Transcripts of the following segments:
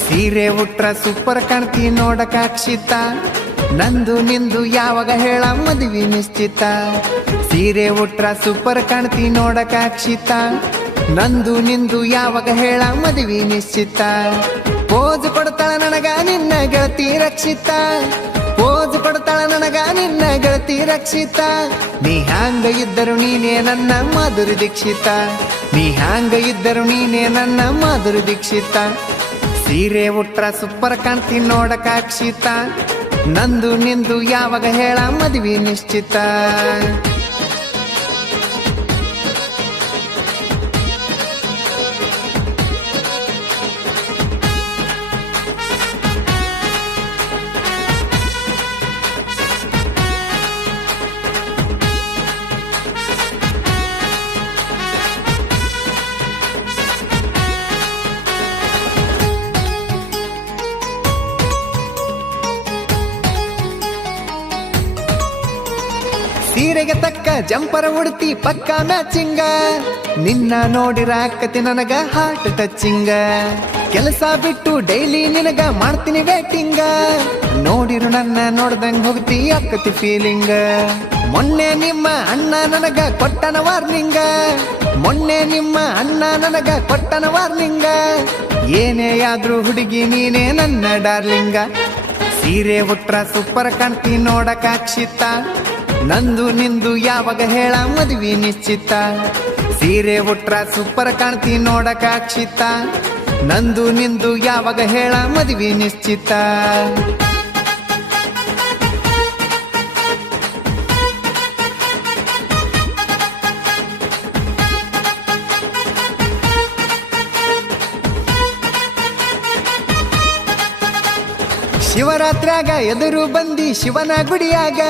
ಸೀರೆ ಉಟ್ರ ಸೂಪರ್ ಕಾಣ್ತಿ ನೋಡಕ ಅಕ್ಷಿತ, ನಂದು ನಿಂದು ಯಾವಾಗ ಹೇಳ ಮದುವೆ ನಿಶ್ಚಿತ. ಸೀರೆ ಉಟ್ರ ಸೂಪರ್ ಕಾಣ್ತಿ ನೋಡಕ ಅಕ್ಷಿತ, ನಂದು ನಿಂದು ಯಾವಾಗ ಹೇಳ ಮದುವೆ ನಿಶ್ಚಿತ. ಪೋಜ್ ಕೊಡ್ತಾಳ ನನಗ ನಿನ್ನ ಗೆಳತಿ ರಕ್ಷಿತ, ಪೋಜ್ ಕೊಡ್ತಾಳ ನನಗ ನಿನ್ನ ಗೆಳತಿ ರಕ್ಷಿತ. ನೀ ಹ್ಯಾಂಗ ಇದ್ದರು ನೀನೇ ನನ್ನ ಮಾಧುರಿ ದೀಕ್ಷಿತ, ನೀ ಹ್ಯಾಂಗ ಇದ್ದರು ನೀನೇ ನನ್ನ ಮಾಧುರಿ ದೀಕ್ಷಿತ. ಸೀರೆ ಉಟ್ರ ಸೂಪರ್ ಕಾಣ್ತಿ ನೋಡಕ ಅಕ್ಷಿತ, ನಂದು ನಿಂದು ಯಾವಾಗ ಹೇಳ ಮದುವೆ ನಿಶ್ಚಿತ. ಸೀರೆಗೆ ತಕ್ಕ ಜಂಪರ ಉಡ್ತಿ ಪಕ್ಕ ಮ್ಯಾಚಿಂಗ, ನಿನ್ನ ನೋಡಿರಾಕತಿ ನನಗ ಹಾರ್ಟ್ ಟಚಿಂಗ. ಕೆಲಸ ಬಿಟ್ಟು ಡೈಲಿ ನಿನಗ ಮಾಡ್ತೀನಿ ವೇಟಿಂಗ, ನೋಡಿರು ನನ್ನ ನೋಡ್ದಂಗ ಹೋಗ್ತಿ ಅಕ್ಕತಿ ಫೀಲಿಂಗ. ಮೊನ್ನೆ ನಿಮ್ಮ ಅಣ್ಣ ನನಗ ಕೊಟ್ಟನ ವಾರ್ನಿಂಗ, ಮೊನ್ನೆ ನಿಮ್ಮ ಅಣ್ಣ ನನಗ ಕೊಟ್ಟನ ವಾರ್ನಿಂಗ. ಏನೇ ಆದ್ರೂ ಹುಡುಗಿ ನೀನೇ ನನ್ನ ಡಾರ್ಲಿಂಗ. ಸೀರೆ ಉಟ್ರ ಸೂಪರ್ ಕಾಣ್ತಿ ನೋಡಕ ಅಕ್ಷಿತ, ನಂದು ನಿಂದು ಯಾವಾಗ ಹೇಳ ಮದುವೆ ನಿಶ್ಚಿತ. ಸೀರೆ ಉಟ್ರ ಸೂಪರ್ ಕಾಣ್ತಿ ನೋಡಕ ಅಕ್ಷಿತ, ನಂದು ನಿಂದು ಯಾವಾಗ ಹೇಳ ಮದುವೆ ನಿಶ್ಚಿತ. ಶಿವರಾತ್ರ್ಯಾಗ ಎದುರು ಬಂದಿ ಶಿವನ ಗುಡಿಯಾಗ,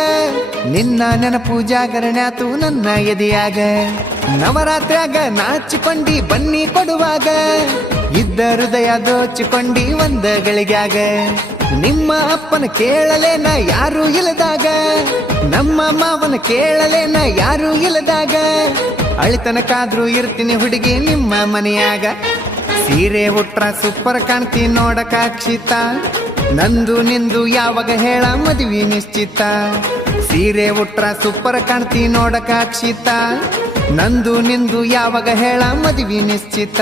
ನಿನ್ನ ನೆನಪು ಜಾಗರಣಾತು ನನ್ನ ಎದೆಯಾಗ. ನವರಾತ್ರ್ಯಾಗ ನಾಚಿಕೊಂಡಿ ಬನ್ನಿ ಕೊಡುವಾಗ, ಇದ್ದ ಹೃದಯ ದೋಚಿಕೊಂಡಿ ಒಂದ ಗಳಿಗ್ಯಾಗ. ನಿಮ್ಮ ಅಪ್ಪನ ಕೇಳಲೇನ ಯಾರು ಇಲ್ಲದಾಗ, ನಮ್ಮ ಮಾವನ ಕೇಳಲೇನ ಯಾರು ಇಲ್ಲದಾಗ. ಅಳಿತನಕಾದ್ರೂ ಇರ್ತೀನಿ ಹುಡುಗಿ ನಿಮ್ಮ ಮನೆಯಾಗ. ಸೀರೆ ಉಟ್ರ ಸೂಪರ್ ಕಾಣ್ತಿ ನೋಡಕ ಅಕ್ಷಿತ, ನಂದು ನಿಂದು ಯಾವಾಗ ಹೇಳ ಮದುವೆ ನಿಶ್ಚಿತ. ಸೀರೆ ಉಟ್ರ ಸೂಪರ್ ಕಾಣ್ತಿ ನೋಡಕ ಅಕ್ಷಿತ, ನಂದು ನಿಂದು ಯಾವಾಗ ಹೇಳ ಮದುವೆ ನಿಶ್ಚಿತ.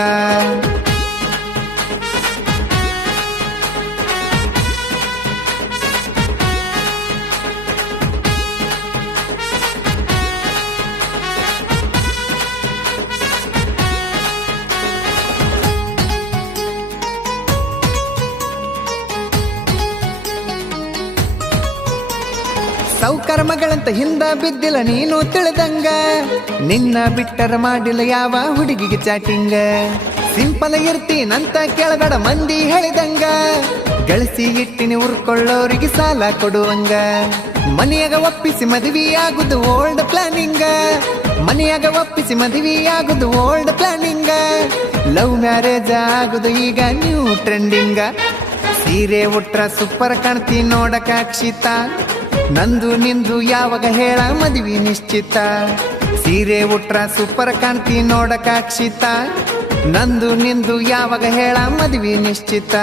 ಸೌಕರ್ ಮಗಳಂತ ಹಿಂದ ಬಿದ್ದಿಲ್ಲ ನೀನು ತಿಳಿದಂಗ, ನಿನ್ನ ಬಿಟ್ಟರ ಮಾಡಿಲ್ಲ ಯಾವ ಹುಡುಗಿಗೆ ಚಾಟಿಂಗ. ಸಿಂಪಲ್ ಇರ್ತೀನಂತ ಕೆಳಗಡ ಮಂದಿ ಹೇಳಿದಂಗ, ಗಳಿಸಿ ಇಟ್ಟಿನಿ ಉರ್ಕೊಳ್ಳೋರಿಗೆ ಸಾಲ ಕೊಡುವಂಗ. ಮನೆಯಾಗ ಒಪ್ಪಿಸಿ ಮದುವೆ ಆಗುದು ಓಲ್ಡ್ ಪ್ಲಾನಿಂಗ, ಮನೆಯಾಗ ಒಪ್ಪಿಸಿ ಮದುವೆ ಆಗುದು ಓಲ್ಡ್ ಪ್ಲಾನಿಂಗ. ಲವ್ ಮ್ಯಾರೇಜ್ ಆಗುದು ಈಗ ನ್ಯೂ ಟ್ರೆಂಡಿಂಗ. ಸೀರೆ ಉಟ್ರ ಸೂಪರ್ ಕಾಣ್ತಿ ನೋಡಕ ಅಕ್ಷಿತ, ನಂದು ನಿಂದು ಯಾವಾಗ ಹೇಳ ಮದುವೆ ನಿಶ್ಚಿತ. ಸೀರೆ ಉಟ್ರ ಸೂಪರ್ ಕಾಣ್ತಿ ನೋಡಕ ಅಕ್ಷಿತ, ನಂದು ನಿಂದು ಯಾವಾಗ ಹೇಳ ಮದುವೆ ನಿಶ್ಚಿತ.